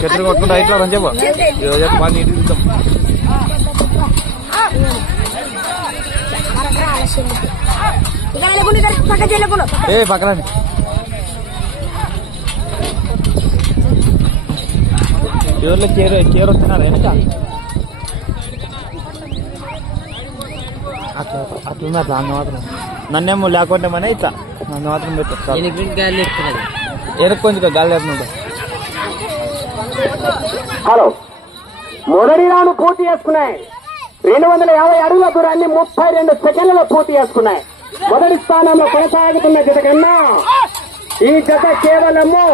చెట్లు కొట్టుకుంటా ఇట్లా అని చెప్పు పని ఇంటికి ఇద్దాం. ఏ పక్కన ఎవరిలో కేర్ వస్తున్నారు వెనక అట్లుంది అట్లా అన్న మాత్రం నన్నేమో లేకుంటే మన ఇట్లా నన్ను మాత్రం పెట్టు ఎరకు కొంచెం గాలి లేకుండా. హలో, మొదటి రౌండ్ పూర్తి చేసుకున్నాయి. 250 అడుగుల దూరాన్ని 32 సెకండ్లలో పూర్తి చేసుకున్నాయి. మొదటి స్థానంలో కొనసాగుతున్న జత కన్నా ఈ జత కేవలము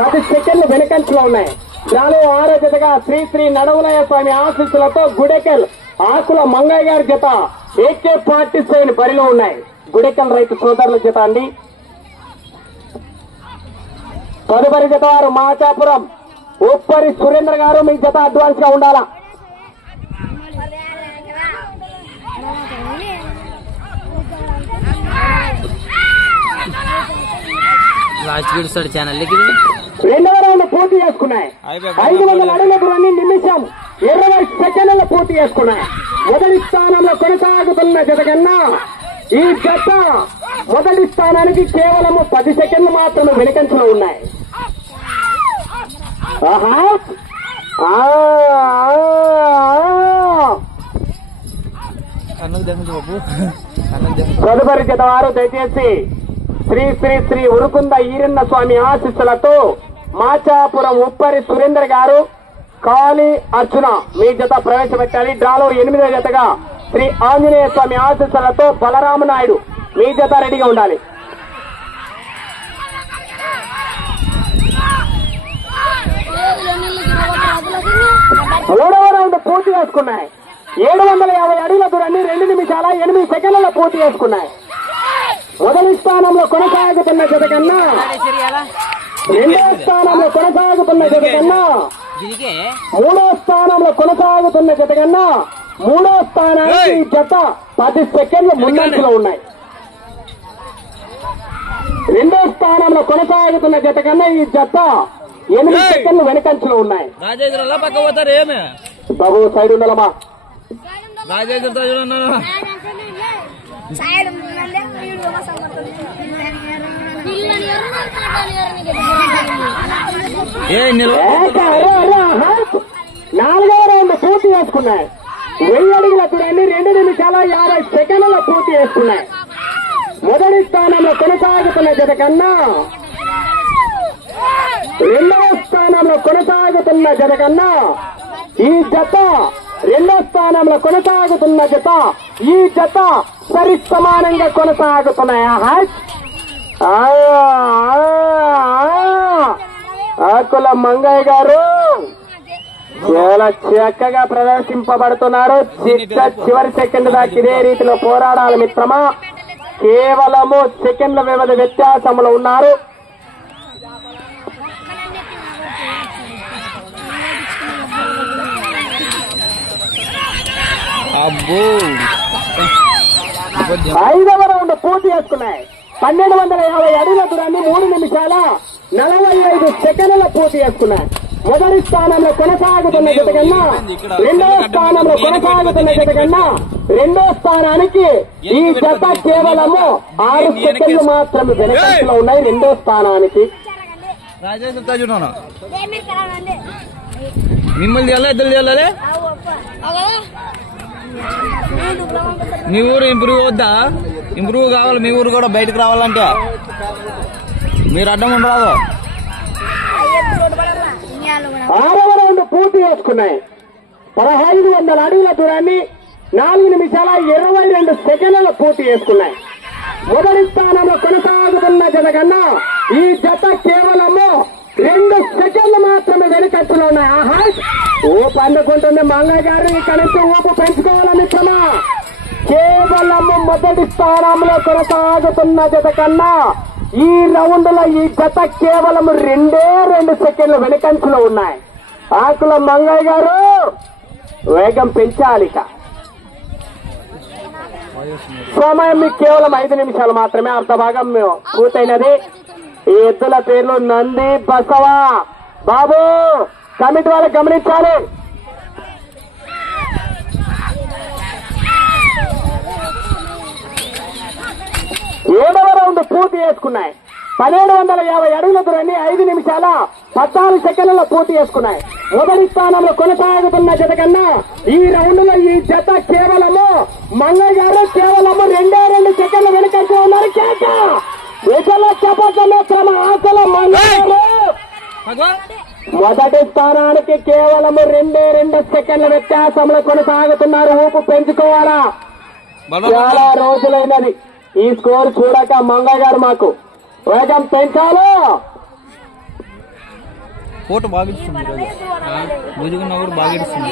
10 సెకండ్లు వెనుకంచులో ఉన్నాయి. దానిలో 6వ జతగా శ్రీ శ్రీ నడవులయ్య స్వామి ఆశీస్సులతో గుడెకల్ ఆకుల మంగయ్య గారి జత AK-47 బరిలో ఉన్నాయి. గుడెకల్ రైతు సోదరుల జత అండి. తదుపరి జత వారు మాచాపురం ఉప్పరి సురేంద్ర గారు. మీ జత అడ్వాన్స్ గా ఉండాలా. రెండవ రౌండ్ పూర్తి చేసుకున్నాయి. 500 అడుగుల దూరాన్ని నిమిషం 20 సెకండ్లలో పూర్తి చేసుకున్నాయి. మొదటి స్థానంలో కొనసాగుతున్న జత కన్నా ఈ జత మొదటి స్థానానికి కేవలం 10 సెకండ్లు మాత్రమే వెనుకంచులో ఉన్నాయి. తదుపరి జత వారు దయచేసి శ్రీ శ్రీ శ్రీ ఉరుకుంద ఈరన్న స్వామి ఆశీస్సులతో మాచాపురం ఉప్పరి సురేందర్ గారు కాళీ అర్జున మీ జత ప్రవేశపెట్టాలి. డ్రాలో 8వ జతగా శ్రీ ఆంజనేయ స్వామి ఆశీస్సులతో బలరామనాయుడు మీ జత రెడీగా ఉండాలి. మూడవ రౌండ్ పూర్తి చేసుకున్నాయి. 750 అడుగుల దూరాన్ని 2 నిమిషాల 8 సెకండ్లలో పూర్తి చేసుకున్నాయి. మొదటి స్థానంలో కొనసాగుతున్న జత కన్నా రెండవ స్థానంలో కొనసాగుతున్న జత కన్నా మూడో స్థానంలో కొనసాగుతున్న జత కన్నా మూడో స్థానానికి జత 10 సెకండ్లు ముందంజలో ఉన్నాయి. రెండో స్థానంలో కొనసాగుతున్న జత కన్నా ఈ జత 8 సెకండ్లు వెనకంచులో ఉన్నాయి. బాబు సైడ్ ఉండాలమ్మా. నాలుగవ రౌండ్ పూర్తి చేసుకున్నాయి. 1000 అడుగుల దూరాన్ని 2 నిమిషాల 50 సెకండ్లలో పూర్తి చేసుకున్నాయి. మొదటి స్థానంలో కొనసాగుతున్న జత కన్నా రెండవ స్థానంలో కొనసాగుతున్న జత కన్నా ఈ జత రెండో స్థానంలో కొనసాగుతున్న జత ఈ జత సరి సమానంగా కొనసాగుతున్నాయి. ఆకుల మంగయ్య గారు చాలా చక్కగా ప్రదర్శింపబడుతున్నారు. చివరి సెకండ్ దాకా ఇదే రీతిలో పోరాడాలి మిత్రమా. కేవలము సెకండ్ల వ్యవధి వ్యత్యాసంలో ఉన్నారు. ఐదవ రౌండ్ పూర్తి చేసుకున్నాయి. 1250 అడుగుల దూరాన్ని 3 నిమిషాల 45 సెకండ్ల పూర్తి చేసుకున్నాయి. మొదటి స్థానంలో కొనసాగుతున్న జత కన్నా రెండవ స్థానంలో కొనసాగుతున్న జత కన్నా రెండో స్థానానికి ఈ జత కేవలము 6 సెకండ్లు మాత్రమే వెనకంలో ఉన్నాయి. రెండో స్థానానికి మిమ్మల్ని ఇద్దరు మీ ఊరు ఇంప్రూవ్ అవుద్దా? ఇంప్రూవ్ కావాలి. మీ ఊరు కూడా బయటకు రావాలంటే మీరు అడ్డం ఉండరాదు. 6వ రౌండ్ పూర్తి చేసుకున్నాయి. 1500 అడుగుల దూరాన్ని 4 నిమిషాల 22 సెకండ్లలో పూర్తి చేసుకున్నాయి. మొదటి స్థానంలో కొనసాగుతున్న జత కన్నా ఈ జత కేవలము 2 సెకండ్లు మాత్రమే వెనుకట్టులో ఉన్నాయి. ఊపు అందుకుంటుంది మంగయ్య గారు. ఇక్కడ నుంచి ఊపు పెంచుకోవాలని మిత్రమా. కేవలము మొదటి స్థానంలో కొనసాగుతున్న జత కన్నా ఈ రౌండ్ లో ఈ జత కేవలం 2 సెకండ్లు వెనుకంచులో ఉన్నాయి. ఆకుల మంగయ్య గారు వేగం పెంచాలి. సమయం మీకు కేవలం 5 నిమిషాలు మాత్రమే. అర్ధ భాగం పూర్తయినది. ఈ ఎద్దుల పేర్లు నంది, బసవ. బాబు కమిటీ వాళ్ళకి గమనించాలి. 7వ రౌండ్ పూర్తి చేసుకున్నాయి. 1750 అడుగుల దూరాన్ని 5 నిమిషాల 14 సెకండ్లలో పూర్తి చేసుకున్నాయి. మొదటి స్థానంలో కొనసాగుతున్న జత కన్నా ఈ రౌండ్ లో ఈ జత కేవలము మంగయ్య గారు కేవలము 2 సెకండ్ల వెనుకంటూ ఉన్నారు. కేక విజల చపచమేత్రమ ఆశల మంగయ్య మొదటి స్థానానికి కేవలం 2 సెకండ్ల వ్యత్యాసంలో కొనసాగుతున్నారు. ఊపు పెంచుకోవాలా? చాలా రోజులైనది ఈ స్కోర్ చూడక. మంగయ్య గారు మాకు వేగం పెంచాలి. ఫోటో బాగా ఇస్తుంది, బాగా ఇస్తుంది.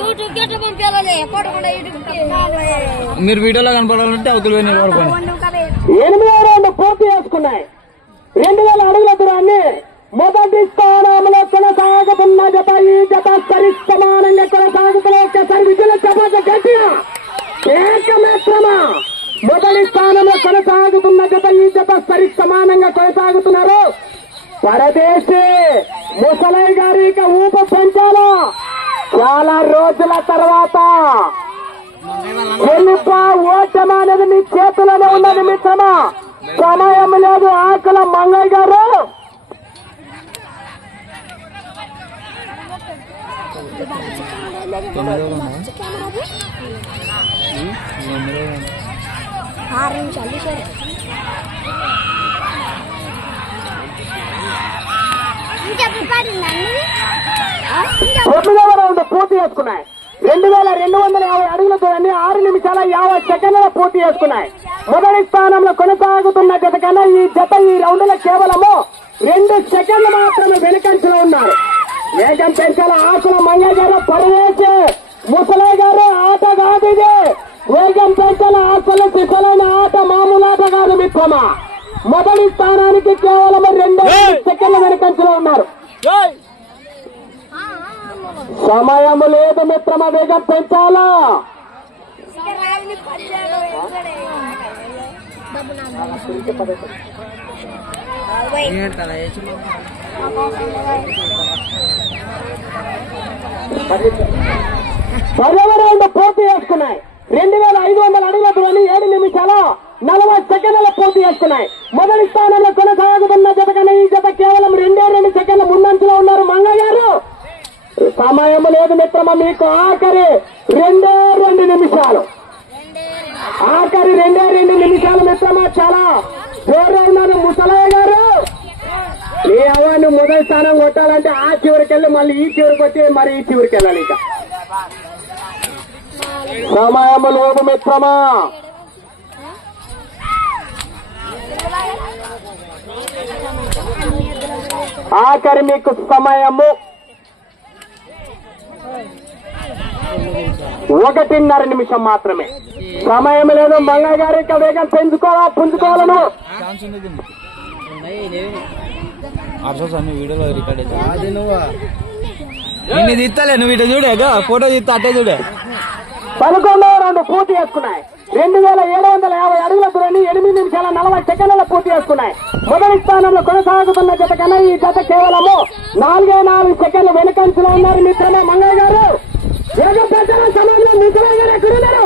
మీరు వీడియోలో కనపడాలంటే అవతల 8వ రౌండ్ పూర్తి చేసుకున్నాయి. 2000 అడుగుల దూరాన్ని మొదటి స్థానంలో కొనసాగుతున్న జత ఈ జత సరి సమానంగా కొనసాగుతున్న ఒక్కసారి విజయ చపాత గట్టిగా ఏకమేత్రమా మొదటి స్థానంలో కొనసాగుతున్న జత ఈ జత సరి సమానంగా కొనసాగుతున్నారు. పరదేశీ ముసలయ్య గారి ఇక ఊపు పెంచాలా? చాలా రోజుల తర్వాత గెలుప ఓటమి అనేది మీ చేతిలోనే ఉన్నది మిత్రమా. సమయం లేదు. ఆకల మంగయ్య గారు తొమ్మిదవ రౌండ్ పూర్తి చేసుకున్నాయి. 2250 అడుగుల దూరాన్ని 6 నిమిషాల 50 సెకండ్ల పూర్తి చేసుకున్నాయి. మొదటి స్థానంలో కొనసాగుతున్న జత కన్నా ఈ జత ఈ రౌండ్ లో కేవలము 2 సెకండ్లు మాత్రమే వెనుకంచలో ఉన్నారు. వేగం పెంచాల ఆకుల మంగయ్య గారు. పరవేసి ముసలయ్య గారు ఆట కాదు ఇది. వేగం పెంచాల ఆకులు సిసలైన ఆట, మామూలు ఆట కాదు మిత్రమా. మొదటి స్థానానికి కేవలం 2 సెకండ్ల వెనుకంచలో ఉన్నారు. సమయం లేదు మిత్రమా, వేగం పెంచాలా? పదవ రౌండ్ పూర్తి చేసుకున్నాయి. 2500 అడుగుల దూరాన్ని 7 నిమిషాల 40 సెకండ్ల పూర్తి చేసుకున్నాయి. మొదటి స్థానంలో కొనసాగుతున్న జత కన్నా ఈ జత కేవలం 2 సెకండ్ల ముందంచులో ఉన్నారు. మంగయ్య గారు సమయం లేదు మిత్రమా, మీకు ఆఖరి 2 నిమిషాలు. ఆఖరి 2 నిమిషాలు మిత్రమా. చాలా జోరుగా ఉన్నారు ముసలయ్య గారు. ఈ అవాన్ని మొదటి స్థానం కొట్టాలంటే ఆ చివరికి వెళ్ళి మళ్ళీ ఈ చివరికి వచ్చి మరి ఈ చివరికి వెళ్ళాలి. ఇక సమయం లేదు మిత్రమా. ఆఖరి మీకు సమయము 1.5 నిమిషం మాత్రమే. సమయం లేదు. మంగయ్య గారు ఇక వేగం పుంజుకోవాలను. వీడియోలో రికార్డ్ అయితే నిన్ను తీస్తలే, నువ్వు ఇటు చూడే ఫోటో తీస్తా అట్టే చూడే. 11వ రౌండ్ పూర్తి చేసుకున్నాయి. 2750 అడుగుల దూరాన్ని 8 నిమిషాల 40 సెకండ్ల పూర్తి చేసుకున్నాయి. మొదటి స్థానంలో కొనసాగుతున్న జత కన్నా ఈ జత కేవలము 4 సెకండ్లు వెనుకంచులో ఉన్నారు మిత్రమా. మంగయ్య గారు వేగం పెంచాల. సమయంలో ముసలయ్య గారు ఎక్కడున్నారు?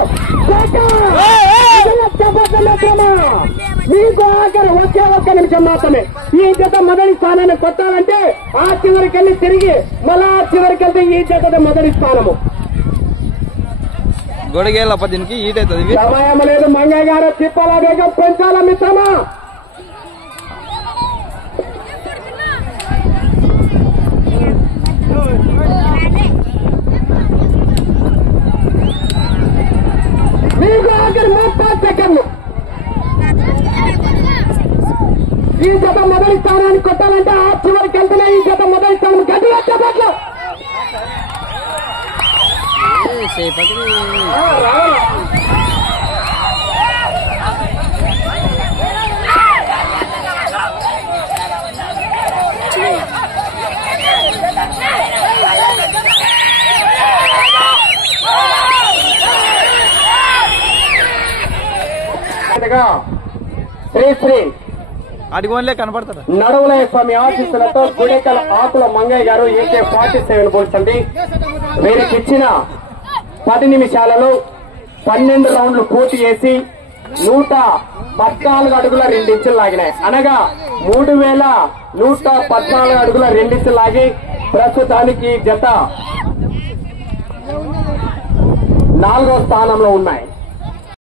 మీకు ఆఖరి 1 నిమిషం మాత్రమే. ఈ జత మొదటి స్థానాన్ని కొట్టాలంటే ఆ చివరికి వెళ్ళి తిరిగి మళ్ళా చివరికి వెళ్తే ఈ జత మొదటి స్థానము. గొడగేళ్ళప్ప దీనికి ఈట్ అవుతుంది. సమయం లేదు. మంగయ్య గారు తిప్పాల, వేగం పెంచాల మిత్రమా. మీకు ఆఖరి 30 సెకండ్లు. ఈ జత మొదటి స్థానాన్ని కొట్టాలంటే ఆ చివరికి వెళ్తేనే ఈ జత మొదటి స్థానం. గట్టిగా చెప్పట్లు. శ్రీ శ్రీ అడిగోన్లే కనపడతాడు నడువులయ్య స్వామి ఆశీస్సులతో గుడెకల ఆకుల మంగయ్య గారు AK 47 బుల్స్ అండి. వీరికి ఇచ్చిన 10 నిమిషాలలో 12 రౌండ్లు పూర్తి చేసి 114 అడుగుల 2 ఇంచులు లాగినాయి. అనగా 3114 అడుగుల 2 ఇంచులు లాగి ప్రస్తుతానికి జత 4వ స్థానంలో ఉన్నాయి.